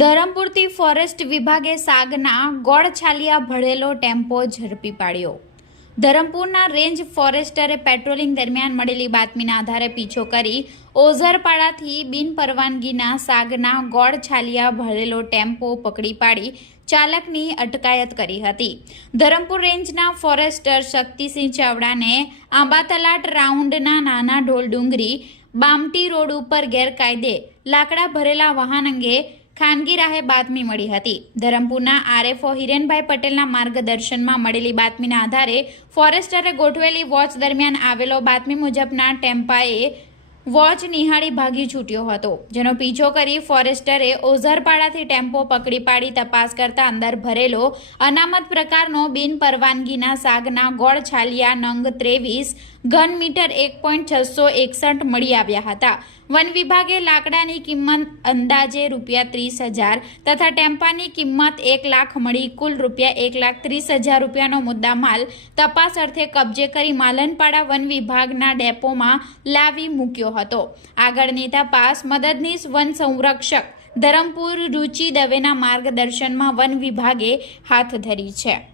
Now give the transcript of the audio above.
ધરમપુરથી forest વિભાગે સાગના ગોળછાલિયા ભળેલો tempo ઝડપી પાડ્યો. ધરમપુરના રેન્જ ફોરેસ્ટરે પેટ્રોલિંગ દરમિયાન મળેલી બાતમીના આધારે પીછો કરી ઓઝરપાડાથી બિનપરવાનગીના સાગના ગોળછાલિયા ભરેલો ટેમ્પો પકડી પાડી ચાલકની અટકાયત કરી હતી. ધરમપુર રેન્જના ફોરેસ્ટર શક્તિસિંહ ચાવડાને આંબાતલાટ રાઉન્ડના નાના ઢોલ ડુંગરી બામટી રોડ ઉપર ગેરકાયદે લાકડા ભરેલા વાહન અંગે ખાનગી રાહે બાતમી મળી હતી. ધરમપુરના આરએફઓ હિરેનભાઈ પટેલના માર્ગદર્શનમાં મળેલી બાતમીના આધારે ફોરેસ્ટરે ગોઠવેલી વોચ દરમિયાન આવેલો બાતમી મુજબના ટેમ્પાએ વોચ નિહાળી ભાગી છૂટ્યો હતો, જેનો પીછો કરી ફોરેસ્ટરે ઓઝરપાડાથી ટેમ્પો પકડી પાડી તપાસ કરતા અંદર ભરેલો અનામત પ્રકારનો બિન પરવાનગીના સાગના ગોળ છાલિયા નંગ ત્રેવીસ ઘન મીટર એક પોઈન્ટ છસો એકસઠ મળી આવ્યા હતા. વન વિભાગે લાકડાની કિંમત અંદાજે રૂપિયા ત્રીસ હજાર તથા ટેમ્પાની કિંમત એક લાખ મળી કુલ રૂપિયા એક લાખ ત્રીસ હજાર રૂપિયાનો મુદ્દામાલ તપાસ અર્થે કબજે કરી માલનપાડા વન વિભાગના ડેપોમાં લાવી મૂક્યો હતો. આગળની તપાસ મદદનીશ વન સંરક્ષક ધરમપુર રુચિ દવેના માર્ગદર્શનમાં વન વિભાગે હાથ ધરી છે.